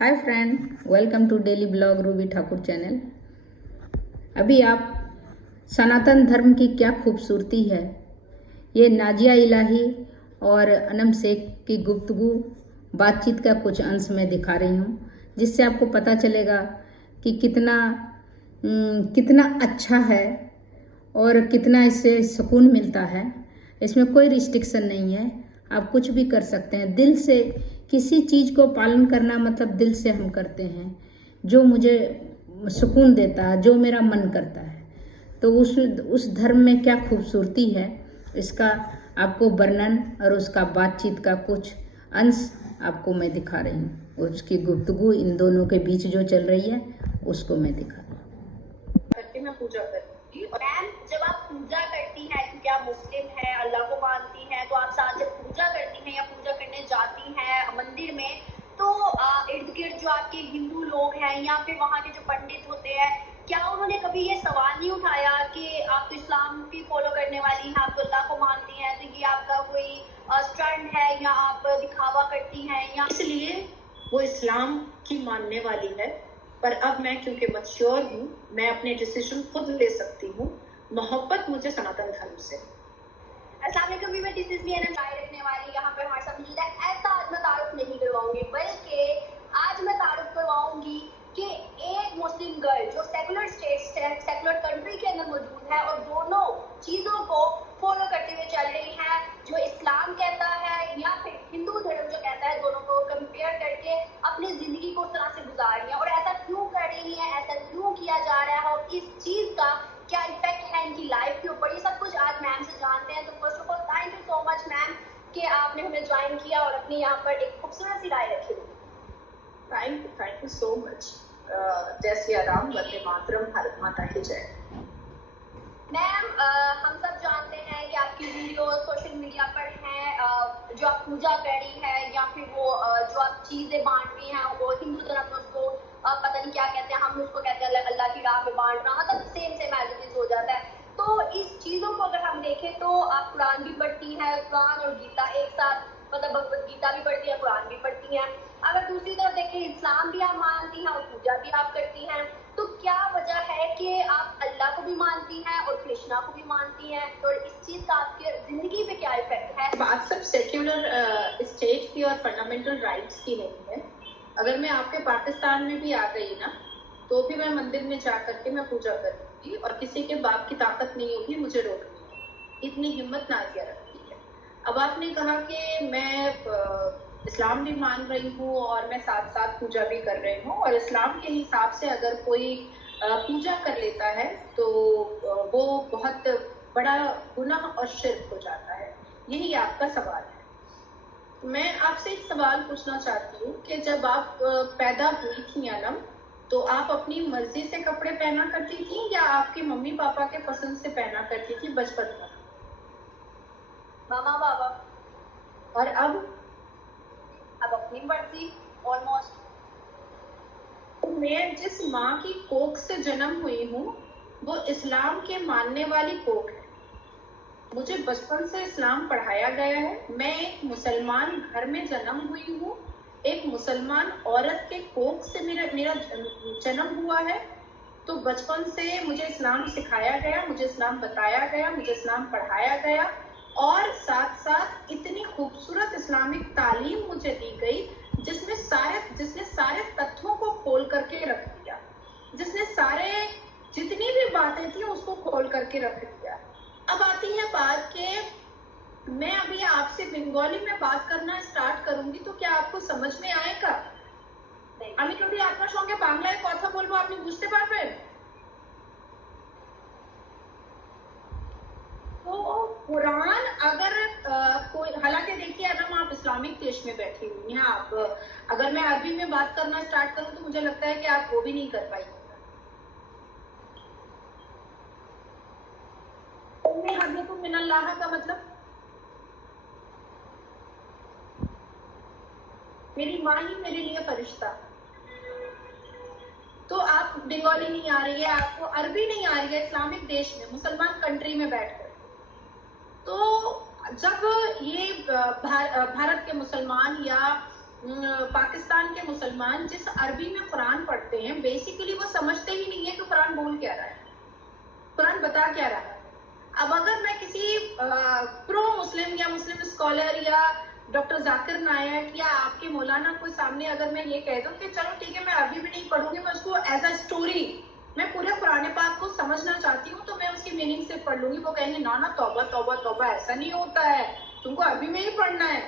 Hi friend, welcome to daily blog Ruby Thakur channel. अभी आप सनातन धर्म की क्या खूबसूरती है, ये नाजिया इलाही और अनम शेख की गुफ्तगू बातचीत का कुछ अंश मैं दिखा रही हूँ, जिससे आपको पता चलेगा कि कितना अच्छा है और कितना इससे सुकून मिलता है। इसमें कोई रिस्ट्रिक्शन नहीं है, आप कुछ भी कर सकते हैं। दिल से किसी चीज़ को पालन करना मतलब दिल से हम करते हैं जो मुझे सुकून देता है, जो मेरा मन करता है। तो उस धर्म में क्या खूबसूरती है, इसका आपको वर्णन और उसका बातचीत का कुछ अंश आपको मैं दिखा रही हूँ। उसकी गुफ्तगू इन दोनों के बीच जो चल रही है उसको मैं दिखा रही हूँ। करके मैं पूजा करूंगी। और मैम, जब आप पूजा करती हैं, क्योंकि आप मुस्लिम हैं, अल्लाह को मानती हैं, तो आप साथ जब पूजा करती हैं या पूजा करने जाती हैं मंदिर में, तो इर्द गिर्द जो आपके हिंदू लोग हैं या फिर वहाँ के जो पंडित होते हैं, क्या उन्होंने कभी ये सवाल नहीं उठाया कि आप तो इस्लाम की फॉलो करने वाली हैं, आप तो अल्लाह को मानती हैं, तो ये आपका कोई स्टंट है या आप दिखावा करती हैं? या इसलिए वो इस्लाम की मानने वाली है, पर अब मैं क्योंकि मैच्योर हूँ, मैं अपने डिसीजन खुद ले सकती हूँ। मोहब्बत मुझे सनातन धर्म से। कभी मैं दिस इज मी एंड राय रखने वाली यहाँ पे हमारे साथ मौजूद है। ऐसा आज मैं तारुफ नहीं करवाऊंगी, बल्कि आज मैं तारुफ करवाऊंगी कि एक मुस्लिम गर्ल जो सेकुलर स्टेट है, सेकुलर कंट्री के अंदर मौजूद है और दोनों चीजों को फॉलो करते हुए चल रही है, जो इस्लाम कहता है या फिर हिंदू धर्म जो कहता है, दोनों को कंपेयर करके अपनी जिंदगी को उस तरह से गुजार रही है। और ऐसा क्यों कर रही है, ऐसा क्यों किया जा रहा है और इस चीज का क्या इफेक्ट है इनकी लाइफ के ऊपर, ये सब कुछ आज मैम से जानते हैं। तो first of all thank you so much ma'am कि आपने हमें ज्वाइन किया और अपनी यहाँ पर एक खूबसूरत सी राय रखी। Thank you so much. जय सिया राम, वंदे मातरम, भारत माता की जय। मैम, हम सब जानते हैं कि आपकी वीडियो सोशल मीडिया पर हैं, जो आप पूजा कर रही है या फिर वो जो आप चीजें बांट रही हैं, वो हिंदू धर्म में उसको पता नहीं क्या कहते हैं, हम उसको कहते हैं अल्लाह की राह में बांटना, मतलब सेम एज हो जाता है। तो इस चीजों को अगर हम देखें तो आप कुरान भी पढ़ती हैं, कुरान और गीता एक साथ, मतलब भगवत गीता भी पढ़ती है, कुरान भी पढ़ती हैं। अगर दूसरी तरफ देखें, इस्लाम भी आप मानती हैं और पूजा भी आप करती हैं, तो क्या वजह है कि आप अल्लाह को भी मानती हैं और कृष्णा को भी मानती हैं, और इस चीज का आपकी जिंदगी पे क्या इफेक्ट है? बात सब सेक्युलर स्टेट की और फंडामेंटल राइट्स की नहीं है। अगर मैं आपके पाकिस्तान में भी आ गई ना, तो भी मैं मंदिर में जा करके मैं पूजा करूंगी और किसी के बाप की ताकत नहीं होगी मुझे रोकने की। इतनी हिम्मत नाजिया रखती है। अब आपने कहा कि मैं इस्लाम भी मान रही हूँ और मैं साथ साथ पूजा भी कर रही हूँ, और इस्लाम के हिसाब से अगर कोई पूजा कर लेता है तो वो बहुत बड़ा गुनाह और शिर्क हो जाता है। यही आपका सवाल है। मैं आपसे एक सवाल पूछना चाहती हूँ कि जब आप पैदा हुई थी अनम, तो आप अपनी मर्जी से कपड़े पहना करती थी या आपके मम्मी पापा के पसंद से पहना करती थी बचपन में? मामा पापा। और अब अपनी मर्जी ऑलमोस्ट। मैं जिस माँ की कोख से जन्म हुई हूँ वो इस्लाम के मानने वाली कोख है। मुझे बचपन से इस्लाम पढ़ाया गया है। मैं एक मुसलमान घर में जन्म हुई हूँ, एक मुसलमान औरत के कोख से मेरा जन्म हुआ है। तो बचपन से मुझे इस्लाम सिखाया गया, मुझे इस्लाम बताया गया, मुझे इस्लाम पढ़ाया गया, और साथ साथ इतनी खूबसूरत इस्लामिक तालीम मुझे दी गई जिसने सारे तथ्यों को खोल करके रख दिया, जिसने जितनी भी बातें थी उसको खोल करके रख दिया। अब आती है बात कि मैं अभी आपसे बंगाली में बात करना स्टार्ट करूंगी तो क्या आपको समझ में आएगा? আমি যদি আপনার সঙ্গে বাংলায় কথা বলবো আপনি বুঝতে পারবেন? तो कुरान अगर कोई, हालांकि देखिए अगर आप इस्लामिक देश में बैठी हुई हैं, आप अगर मैं अरबी में बात करना स्टार्ट करूं तो मुझे लगता है कि आप वो भी नहीं कर पाएंगे। मिनल्लाह का मतलब मेरी माँ ही मेरे लिए फरिश्ता। तो आप बंगाली नहीं आ रही है, आपको अरबी नहीं आ रही है, इस्लामिक देश में मुसलमान कंट्री में बैठकर, तो जब ये भारत के मुसलमान या पाकिस्तान के मुसलमान जिस अरबी में कुरान पढ़ते हैं, बेसिकली वो समझते ही नहीं है कि कुरान बोल क्या रहा है, कुरान बता क्या रहा है। अब अगर मैं किसी प्रो मुस्लिम या मुस्लिम स्कॉलर या डॉक्टर जाकिर नायक या आपके मौलाना कोई सामने अगर मैं ये कह दूं कि चलो ठीक है मैं अरबी भी नहीं पढ़ूंगी, मैं उसको एज अ स्टोरी मैं पूरे कुरान पाक को समझना चाहती हूँ तो मैं उसकी मीनिंग से पढ़ लूंगी, वो कहेंगे ना ना तौबा तौबा तौबा, ऐसा नहीं होता है, तुमको अरबी में ही पढ़ना है।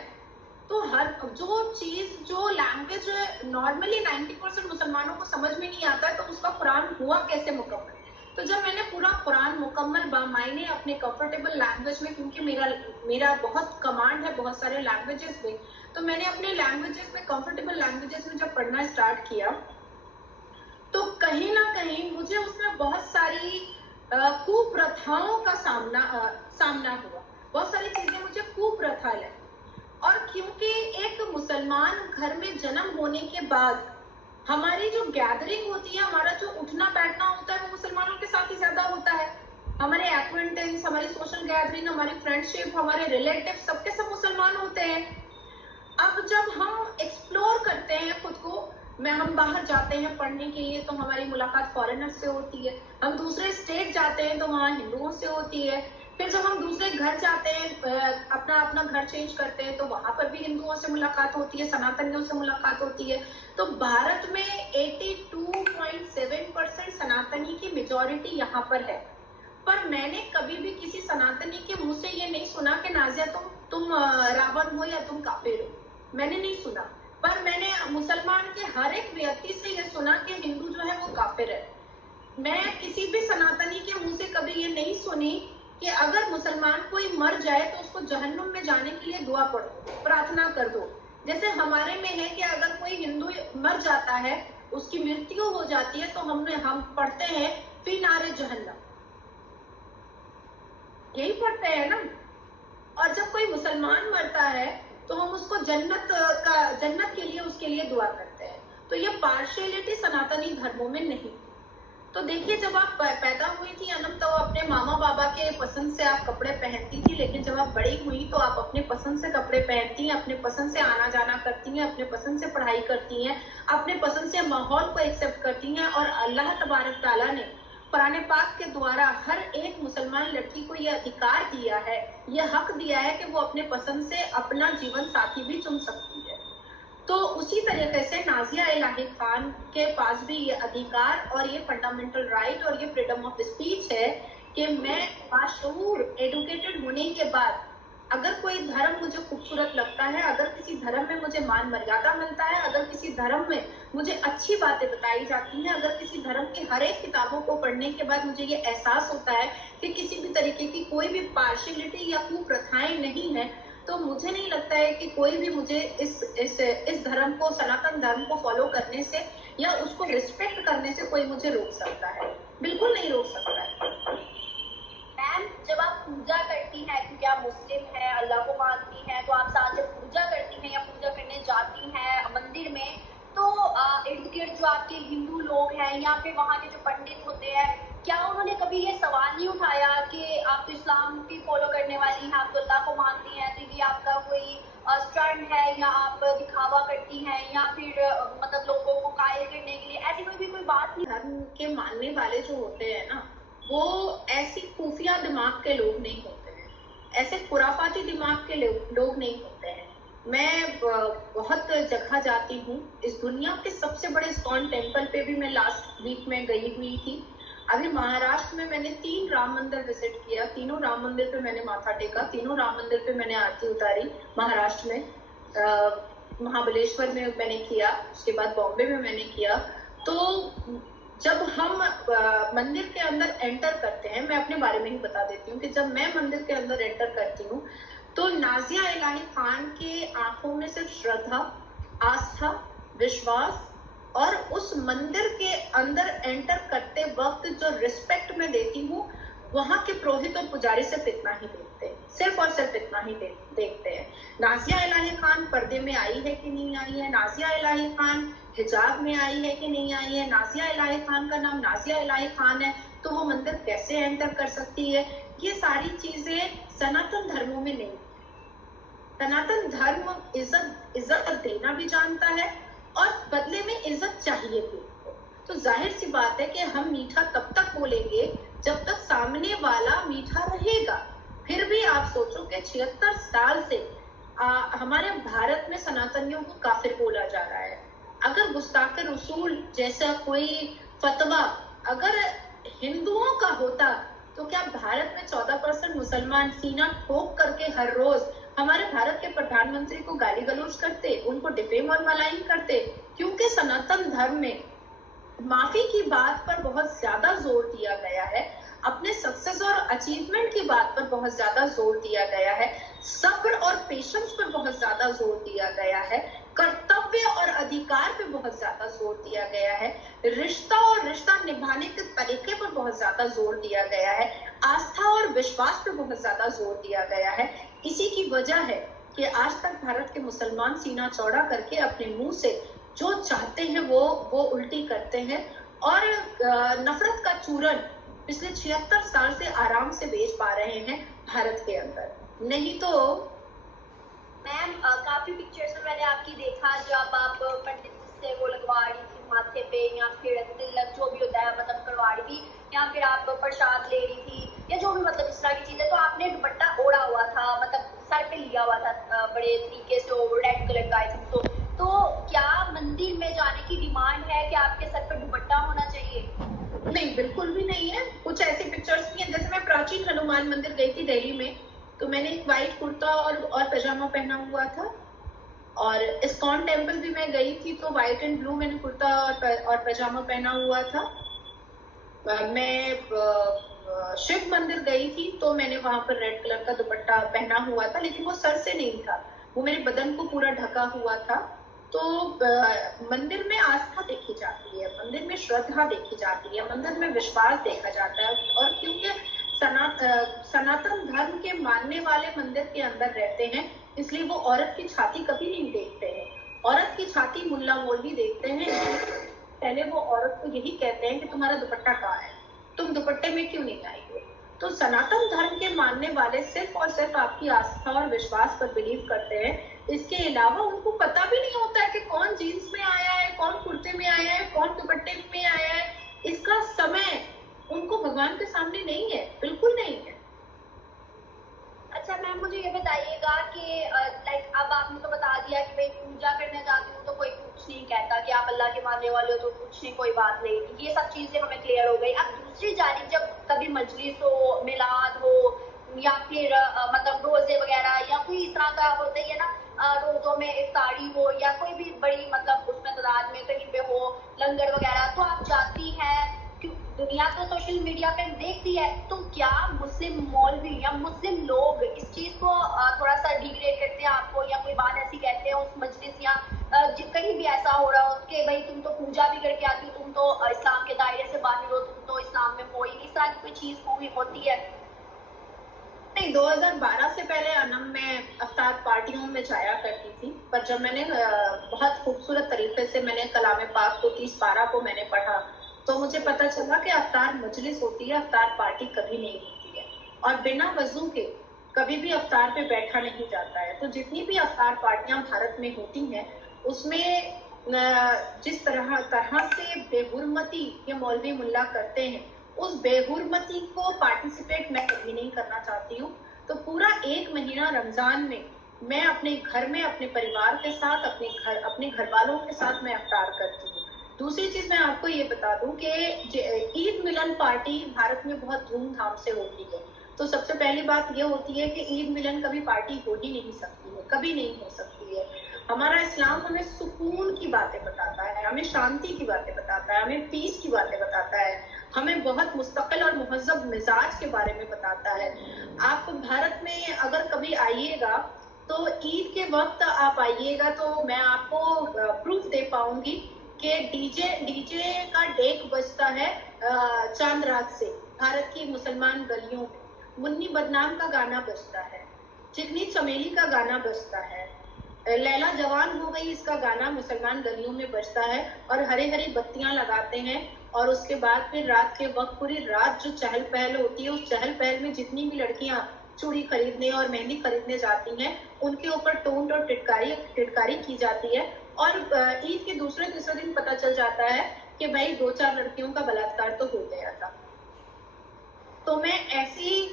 तो हर जो चीज जो लैंग्वेज नॉर्मली 90% मुसलमानों को समझ में नहीं आता है, तो उसका कुरान हुआ कैसे मुकम्मल। तो जब मैंने पूरा कुरान मुकम्मल बामायने अपने कंफर्टेबल लैंग्वेज में, क्योंकि मेरा बहुत कमांड है बहुत सारे लैंग्वेजेस में, तो मैंने अपने लैंग्वेजेस में कंफर्टेबल लैंग्वेजेस में जब पढ़ना स्टार्ट किया तो कहीं ना कहीं मुझे उसमें बहुत सारी कुप्रथाओं का सामना हुआ, बहुत सारी चीजें मुझे कुप्रथा लगी। और क्योंकि एक मुसलमान घर में जन्म होने के बाद हमारी जो गैदरिंग होती है, हमारा जो उठना बैठना होता है, वो मुसलमानों के साथ ही ज्यादा होता है। हमारे एक्वेंटेंस, हमारी सोशल गैदरिंग, हमारी फ्रेंडशिप, हमारे रिलेटिव सबके सब मुसलमान होते हैं। अब जब हम एक्सप्लोर करते हैं खुद को, हम बाहर जाते हैं पढ़ने के लिए तो हमारी मुलाकात फॉरेनर से होती है, हम दूसरे स्टेट जाते हैं तो वहाँ हिंदुओं से होती है, फिर जब हम दूसरे घर जाते हैं अपना अपना घर चेंज करते हैं तो वहां पर भी हिंदुओं से मुलाकात होती है, सनातनियों से मुलाकात होती है। तो भारत में 82.7% सनातनी की मेजोरिटी यहाँ पर है। पर मैंने कभी भी किसी सनातनी के मुंह से ये नहीं सुना कि नाजिया तुम रावण हो या तुम काफिर हो, मैंने नहीं सुना। पर मैंने मुसलमान के हर एक व्यक्ति से ये सुना कि हिंदू जो है वो काफिर है। मैं किसी भी सनातनी के मुंह से कभी ये नहीं सुनी कि अगर मुसलमान कोई मर जाए तो उसको जहन्नुम में जाने के लिए दुआ पढ़ो, प्रार्थना कर दो। जैसे हमारे में है कि अगर कोई हिंदू मर जाता है, उसकी मृत्यु हो जाती है, तो हम पढ़ते हैं फी नारे जहन्नम, यही पढ़ते हैं ना। और जब कोई मुसलमान मरता है तो हम उसको जन्नत के लिए उसके लिए दुआ करते हैं। तो ये पार्शियलिटी सनातनी धर्मों में नहीं। तो देखिए, जब आप पैदा हुई थी अनम तो अपने मामा बाबा के पसंद से आप कपड़े पहनती थी, लेकिन जब आप बड़ी हुई तो आप अपने पसंद से कपड़े पहनती हैं, अपने पसंद से आना जाना करती हैं, अपने पसंद से पढ़ाई करती हैं, अपने पसंद से माहौल को एक्सेप्ट करती हैं। और अल्लाह तबारक ताला ने कुरान पाक के द्वारा हर एक मुसलमान लड़की को यह अधिकार दिया है, यह हक दिया है कि वो अपने पसंद से अपना जीवन साथी भी चुन सकती है। तो उसी तरीके से नाजिया इलाही खान के पास भी ये अधिकार और ये फंडामेंटल राइट और ये फ्रीडम ऑफ स्पीच है कि मैं बाशऊर एडुकेटेड होने के बाद अगर कोई धर्म मुझे खूबसूरत लगता है, अगर किसी धर्म में मुझे मान मर्यादा मिलता है, अगर किसी धर्म में मुझे अच्छी बातें बताई जाती हैं, अगर किसी धर्म की हर एक किताबों को पढ़ने के बाद मुझे ये एहसास होता है कि किसी भी तरीके की कोई भी पार्शियलिटी या कुप्रथाएं नहीं है, तो मुझे नहीं लगता है कि कोई भी मुझे इस धर्म को, सनातन धर्म को फॉलो करने से या उसको रिस्पेक्ट करने से कोई मुझे रोक सकता है, बिल्कुल नहीं रोक सकता है। मैम, जब आप पूजा करती हैं, क्योंकि आप मुस्लिम हैं, अल्लाह को मानती हैं, तो आप साथ जब पूजा करती हैं या पूजा करने जाती हैं मंदिर में, तो इर्द गिर्द जो आपके हिंदू लोग हैं या फिर वहाँ के जो पंडित होते हैं, क्या उन्होंने कभी ये सवाल नहीं उठाया कि आप तो इस्लाम की फॉलो करने वाली हैं, आप तो अल्लाह को मानती हैं, तो ये आपका कोई स्टंट है या आप दिखावा करती हैं या फिर मतलब लोगों को कायल करने के लिए, ऐसी कोई बात नहीं? धर्म के मानने वाले जो होते हैं ना, वो ऐसी खुफिया दिमाग के लोग नहीं होते हैं, ऐसे खुराफाती दिमाग के लोग नहीं होते हैं। मैं बहुत जगह जाती हूँ, इस दुनिया के सबसे बड़े इस्कॉन टेम्पल पे भी मैं लास्ट वीक में गई हुई थी। अभी महाराष्ट्र में मैंने 3 राम मंदिर विजिट किया, तीनों राम मंदिर पे मैंने माथा टेका, तीनों राम मंदिर पे मैंने आरती उतारी। महाराष्ट्र में महाबलेश्वर में मैंने किया, उसके बाद बॉम्बे में मैंने किया। तो जब हम मंदिर के अंदर एंटर करते हैं, मैं अपने बारे में ही बता देती हूँ कि जब मैं मंदिर के अंदर एंटर करती हूँ तो नाजिया इलाही खान के आंखों में सिर्फ श्रद्धा, आस्था, विश्वास और उस मंदिर के अंदर एंटर करते वक्त जो रिस्पेक्ट मैं देती हूँ, वहां के पुरोहित और पुजारी सिर्फ इतना ही देखते हैं, सिर्फ और सिर्फ इतना ही देखते हैं। नाजिया इलाही खान पर्दे में आई है कि नहीं आई है, नाजिया इलाही खान हिजाब में आई है कि नहीं आई है, नाजिया इलाही खान का नाम नाजिया इलाही खान है तो वो मंदिर कैसे एंटर कर सकती है, ये सारी चीजें सनातन धर्मों में नहीं। सनातन धर्म इज्जत देना भी जानता है और बदले में इज्जत चाहिए भी। तो जाहिर सी बात है कि हम मीठा तब तक बोलेंगे जब तक सामने वाला मीठा रहेगा। फिर भी आप सोचो कि 76 साल से हमारे भारत में सनातनियों को काफिर बोला जा रहा है। अगर गुस्ताख रसूल जैसा कोई फतवा अगर हिंदुओं का होता तो क्या भारत में 14% मुसलमान सीना ठोक करके हर रोज हमारे भारत के प्रधानमंत्री को गाली गलौज करते, उनको डिफेम और मलाइन करते? क्योंकि सनातन धर्म में माफी की बात पर बहुत ज्यादा जोर दिया गया है, अपने सक्सेस और अचीवमेंट की बात पर बहुत ज्यादा जोर दिया गया है, सब्र और पेशेंस पर बहुत ज्यादा जोर दिया गया है, कर्तव्य और अधिकार पे बहुत ज्यादा जोर दिया गया है, रिश्ता और रिश्ता निभाने के तरीके पर बहुत ज्यादा जोर दिया गया है, आस्था और विश्वास पे बहुत ज्यादा जोर दिया गया है। इसी की वजह है कि आज तक भारत के मुसलमान सीना चौड़ा करके अपने मुंह से जो चाहते हैं वो उल्टी करते हैं और नफरत का चूरन पिछले 76 साल से आराम से बेच पा रहे हैं भारत के अंदर। नहीं तो मैम काफी पिक्चर्स में मैंने आपकी देखा जब आप पंडित से वो लगवा रही थी माथे पे या फिर तिलक जो भी होता है मतलब करवा रही थी, या फिर आप प्रसाद ले रही थी या जो भी मतलब इस तरह की चीजें, तो आपने दुपट्टा ओढ़ा हुआ था, मतलब सर पे लिया हुआ था बड़े तरीके से रेड कलर का। तो क्या मंदिर में जाने की डिमांड है कि आपके सर पर दुपट्टा होना चाहिए? नहीं, बिल्कुल भी नहीं है। कुछ ऐसे पिक्चर्स भी हैं, जैसे मैं प्राचीन हनुमान मंदिर गई थी दिल्ली में, तो मैंने एक व्हाइट कुर्ता और पैजामा पहना हुआ था। और इस्कॉन टेम्पल भी मैं गई थी तो व्हाइट एंड ब्लू मैंने कुर्ता और पैजामा पहना हुआ था। मैं शिव मंदिर गई थी तो मैंने वहां पर रेड कलर का दुपट्टा पहना हुआ था, लेकिन वो सर से नहीं था, वो मेरे बदन को पूरा ढका हुआ था। तो मंदिर में आस्था देखी जाती है, मंदिर में श्रद्धा देखी जाती है, मंदिर में विश्वास देखा जाता है। और क्योंकि सनातन धर्म के मानने वाले मंदिर के अंदर रहते हैं, इसलिए वो औरत की छाती कभी नहीं देखते हैं। औरत की छाती मुल्ला मौलवी देखते हैं, पहले वो औरत को यही कहते हैं कि तुम्हारा दुपट्टा कहाँ है, तुम दुपट्टे में क्यों नहीं आई हो। तो सनातन धर्म के मानने वाले सिर्फ और सिर्फ आपकी आस्था और विश्वास पर बिलीव करते हैं। इसके अलावा उनको पता भी नहीं होता है कि कौन जीन्स में आया है, कौन कुर्ते में आया है, कौन दुपट्टे में आया है। इसका समय उनको भगवान के सामने नहीं है, बिल्कुल नहीं है। अच्छा मैम, मुझे ये बताइएगा कि लाइक अब आपने तो बता दिया कि भाई पूजा करने जाती हूँ तो कोई कुछ नहीं कहता, कि आप अल्लाह के मानने वाले हो तो कुछ नहीं, कोई बात नहीं, ये सब चीजें हमें क्लियर हो गई। अब दूसरी जानिब जब कभी मजलिस हो, मिलाद हो या फिर मतलब रोजे वगैरह या कोई इस तरह का होता ही है ना, रोजों में इफ्तारी हो या कोई भी बड़ी मतलब उसमें तादाद में कहीं पे हो लंगर वगैरह, तो आप जाती हैं, दुनिया तो सोशल मीडिया पे देखती है, तो क्या मुस्लिम मौलवी या मुस्लिम लोग इस चीज को थोड़ा सा डिग्रेड करते हैं आपको, या कोई बात ऐसी कहते हैं उस मजलिस या कहीं भी ऐसा हो रहा हो कि भाई तुम तो पूजा भी करके आती हो, तुम तो इस्लाम के दायरे से बाहर हो, तुम तो इस्लाम में हो ही नहीं, इस तरह की कोई चीज होती है? नहीं, 2012 से पहले अनम में अफ्तार पार्टियों में जाया करती थी, पर जब मैंने बहुत खूबसूरत तरीके से मैंने कलाम पाक को 30 पारा को मैंने पढ़ा तो मुझे पता चला कि अफ्तार मजलिस होती है, अफ्तार पार्टी कभी नहीं होती है। और बिना वजू के कभी भी अफ्तार पे बैठा नहीं जाता है। तो जितनी भी अफ्तार पार्टियां भारत में होती हैं उसमें जिस तरह से बेहुरमती ये मौलवी मुल्ला करते हैं, उस बेहुरमती को पार्टिसिपेट मैं कभी नहीं करना चाहती हूँ। तो पूरा 1 महीना रमजान में मैं अपने घर में अपने परिवार के साथ अपने घर वालों के साथ मैं अफ्तार करती हूँ। दूसरी चीज मैं आपको ये बता दूं कि ईद मिलन पार्टी भारत में बहुत धूमधाम से होती है। तो सबसे पहली बात ये होती है कि ईद मिलन कभी पार्टी हो ही नहीं सकती है, कभी नहीं हो सकती है। हमारा इस्लाम हमें सुकून की बातें बताता है, हमें शांति की बातें बताता है, हमें पीस की बातें बताता है, हमें बहुत मुस्तकिल और मुहज़्ज़ब मिजाज के बारे में बताता है। आप भारत में अगर कभी आइएगा तो ईद के वक्त आप आइएगा तो मैं आपको प्रूफ दे पाऊंगी कि डीजे का डेक बजता है चांद रात से भारत की मुसलमान गलियों में। मुन्नी बदनाम का गाना बजता है, चिकनी चमेली का गाना बजता है, लैला जवान हो गई इसका गाना मुसलमान गलियों में बजता है, और हरे हरे बत्तियां लगाते हैं। और उसके बाद फिर रात के वक्त पूरी रात जो चहल पहल होती है, उस चहल पहल में जितनी भी लड़कियां चूड़ी खरीदने और मेहंदी खरीदने जाती हैं, उनके ऊपर टोंट और टिटकारी की जाती है। और ईद के दूसरे तीसरे दिन पता चल जाता है कि भाई 2-4 लड़कियों का बलात्कार तो हो गया था। तो मैं ऐसी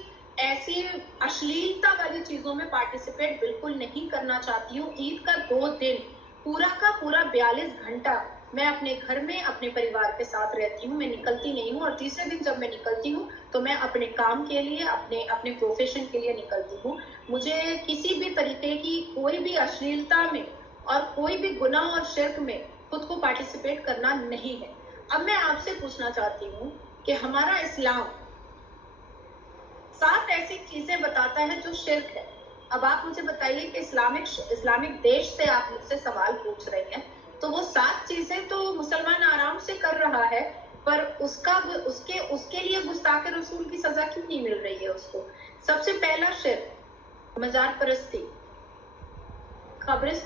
अश्लीलता वाली चीजों में पार्टिसिपेट बिल्कुल नहीं करना चाहती हूँ। ईद का 2 दिन पूरा का पूरा 42 घंटा मैं अपने घर में अपने परिवार के साथ रहती हूँ, मैं निकलती नहीं हूँ। और तीसरे दिन जब मैं निकलती हूँ तो मैं अपने काम के लिए, अपने प्रोफेशन के लिए निकलती हूँ। मुझे किसी भी तरीके की कोई भी अश्लीलता में और कोई भी गुनाह और शिर्क में खुद को पार्टिसिपेट करना नहीं है। अब मैं आपसे पूछना चाहती हूँ कि हमारा इस्लाम 7 ऐसी चीजें बताता है जो शिर्क है। अब आप मुझे बताइए कि इस्लामिक देश से आप मुझसे सवाल पूछ रहे हैं, तो वो 7 चीजें तो मुसलमान आराम से कर रहा है, पर उसके लिए गुस्ताखे रसूल की सजा क्यों नहीं मिल रही है उसको? सबसे पहला शिर्क मजार परस्ती, कब्रिस्तान